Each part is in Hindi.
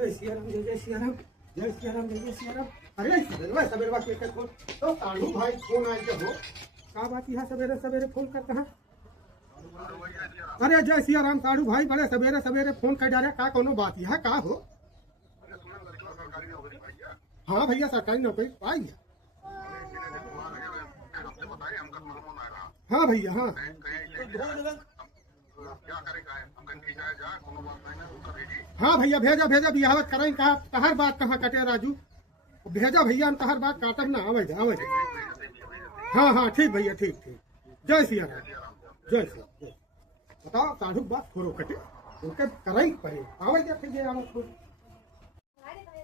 जय सियाराम, जय जय सियाराम, जय सियाराम, जय जय सियाराम। अरे सवेरे सवेरे के फोन तो साढ़ू भाई फोन आए हो का बात है? सवेरे सवेरे फोन करते हैं। अरे जय सियाराम साढ़ू भाई, बड़े सवेरे सवेरे फोन कर जा रहे का कोनो बात है का हो? हाँ भैया सरकारी नौकरी पाई है। हाँ भैया हाँ हाँ भैया भेजा भेजा बिहावत करें कहा तहर बात कहाँ कटे राजू, भेजा भैया हम तहर बात काटक ना आवे आवे। हाँ हाँ ठीक भैया ठीक ठीक। जय सिया राम, जय सिया। बताओ साधु बात थोड़ो कटे उनके करें पड़े आवे फिर आवत।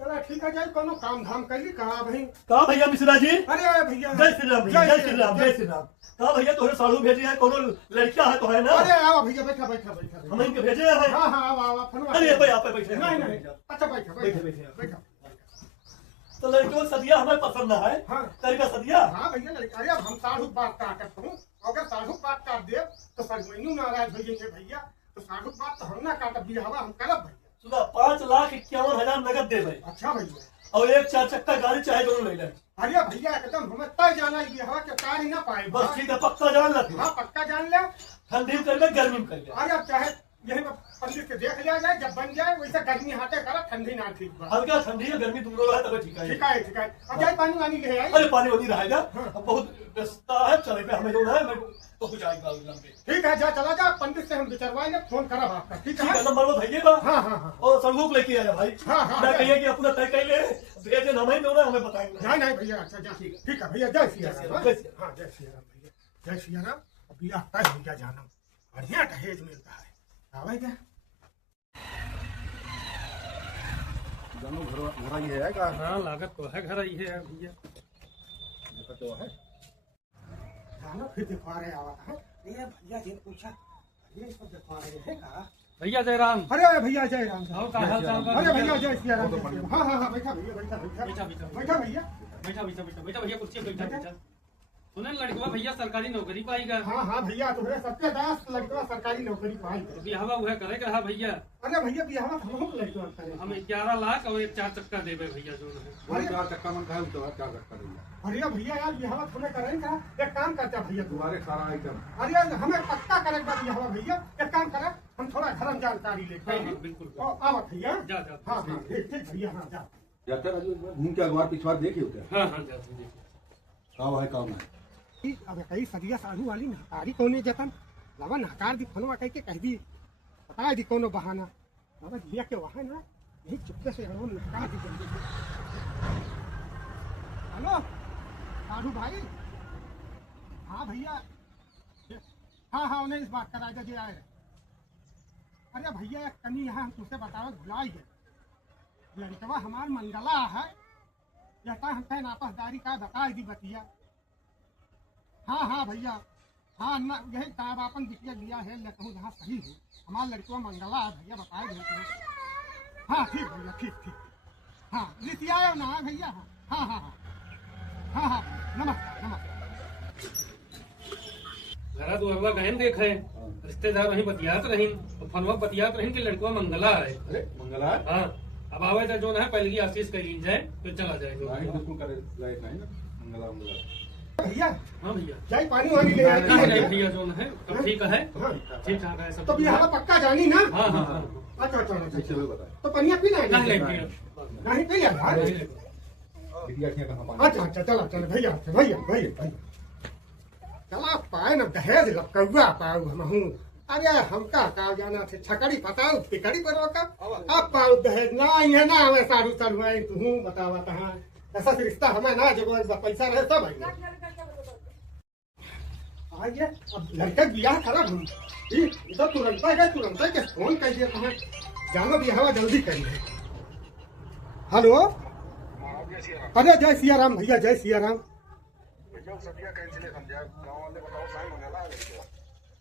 चला ठीक है, जाए कोनो काम धाम कर ली कहा भाई कहा भैया मिश्रा जी। अरे भैया जय श्री राम, जय श्री राम, जय श्री राम। कहा भैया तोहरे साड़ू भेजे है, कोनो लड़किया है तो है ना? अरे आओ भैया बैठा बैठा बैठा। हम इनके भेजे हैं। हाँ हाँ आओ आओ फनवा। अरे भाई आप बैठे। नहीं नहीं अच्छा बैठा बैठा बैठा। तो लड़कियों सदिया हमें पसंद है। हाँ तरीका सदिया। हाँ भैया अरे अब हम साढ़ू बात का करता हूँ, अगर साढ़ू बात काट दे तो सरमैनू नाराज भैया भैया, तो साढ़ू बात तो हम ना काट दिया हवा हम करब भैया। सुना 5,51,000 नगद दे भाई। अच्छा भैया और एक 4 चक्का गाड़ी चाहे दोनों ले लें। अरे भैया एकदम हमें तय जाना ये हवा के कार ही ना पाए। बस ठीक है, पक्का जान ला। हाँ पक्का जान ले। ठंडी में कर ले, गर्मी में कर ले। अरे अब चाहे यही पंडित के देख लिया जाए, जब बन जाए वैसे गर्मी हाथे करा ठंडी ना ठीक बा। हल्का ठंडी है गर्मी दोनों रहा तब ठीक है। ठीक है ठीक है। अब जाए पानी वानी ले आए। अरे पानी वानी रहेगा। अब बहुत व्यस्तता है, चले पे हमें जो है मैं तो कुछ आएगा लंबे। ठीक है जा चला जा, पंडित से हम विचारवाएंगे, फोन करा आपका। ठीक है नंबर वो भैया। हाँ हाँ हाँ और संगूक लेके आया भाई। हाँ हाँ मैं कहिए कि अपना तय कर ले, भेजे ना मैं दोनों हमें बताएंगे। नहीं नहीं भैया अच्छा जा ठीक है भैया। जय सिया राम। हाँ जय सिया राम भैया, जय सिया राम। अभी आता है भैया जाना, बढ़िया दहेज मिलता है आवे क्या? दोनों घर ही है का? हाँ लागत तो है घर ही है भैया। तो है जानो फिर दिखवा रहे आवा है ये भैया जी ने पूछा ये सब दिखवा रहे हैं का? भैया जयराम। अरे भैया जय राम। और का हाल चाल? अरे भैया जय सिया राम। हाँ हाँ हाँ बैठा भैया बैठा बैठा बैठा बैठा बैठा भैया बैठा बैठा बैठा बैठा भैया कुर्सी पे बैठा बैठा। सुने लड़कवा भैया सरकारी नौकरी पाएगा। हाँ हाँ भैया तुम्हारे सबके दास लड़का सरकारी नौकरी पाई। बिहावा वह करे रहा भैया। अरे भैया बिहार हम लड़का करे हम 11 लाख और एक 4 चक्का देवे भैया जो है। वही 4 चक्का मन का है, तो 4 चक्का देंगे। अरे भैया यार बिहार तुम्हें करेंगे एक काम करते भैया तुम्हारे सारा आइटम। अरे हमें पक्का करेगा बिहार भैया, एक काम करे हम थोड़ा घर में जानकारी लेते हैं। बिल्कुल आओ भैया। जा जा। हाँ हाँ ठीक ठीक भैया हाँ जा। जाते राजू घूम के अगवार पिछवार देखिए क्या? हाँ हाँ जा काम है काम है। अब कई सदिया साधु वाली नहकारी कोने जतन लावा नहकार दी फनवा कह के कह दी बता दी कोनो बहाना लावा दिया के वहां ना यही चुपके से हरो नहकार दी जल्दी। हेलो साधु भाई। हाँ भैया हाँ हाँ उन्हें इस बात करा दे आए। अरे भैया एक कनी यहाँ हम तुझसे बताओ भुलाई गए, लड़कवा हमार मंगला है जैसा हमसे नापसदारी का बता दी बतिया। हाँ हाँ भैया हाँ न यही साहब अपन बिटिया लिया है लखनऊ जहाँ सही हो हमारा लड़का मंगला है भैया बताए गए। हाँ ठीक भैया ठीक ठीक। हाँ लिटिया ना भैया। हाँ हाँ हाँ हाँ हाँ नमस्कार नमस्कार। घर तो अगला गहन देखे रिश्तेदार वहीं बतियात रही तो फनवा बतियात रही कि लड़कवा मंगला है। अरे मंगला है। हाँ अब आवे तो जो है पहले की आशीष कर ली जाए तो चला जाएगा। बिल्कुल करे लायक नहीं ना मंगला मंगला। भैया हाँ भैया चाय पानी वानी ले आती नहीं है भैया जो है सब ठीक है, ठीक ठाक है सब। तो बिहार पक्का जानी ना? हाँ हाँ हाँ अच्छा अच्छा अच्छा चलो बताए तो पनिया पीना है नहीं भैया नहीं पी लिया यार। बिटिया के कहां पानी? अच्छा अच्छा चला चल भैया भैया भैया भैया चला पाए ना दहेज लपकौआ पाऊ हम हूँ। अरे हमका का जाना थे छकड़ी पताऊ टिकड़ी पर रोका अब पाऊ दहेज ना है ना हमें सारू सारू आई तू बतावा कहाँ ऐसा रिश्ता हमें ना जब पैसा रहे सब आइए आइए। अब लड़के ब्याह करा हम तो तुरंत के फोन कर दिया तुम्हें जानो ब्याह जल्दी करिए। हेलो अरे जय सिया राम भैया जय सिया राम।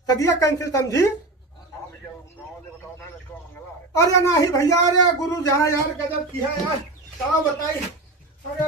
सदिया कैंसिल समझी? अरे नहीं भैया अरे गुरु जहाँ यार गजब किया यार क्या बताई। अरे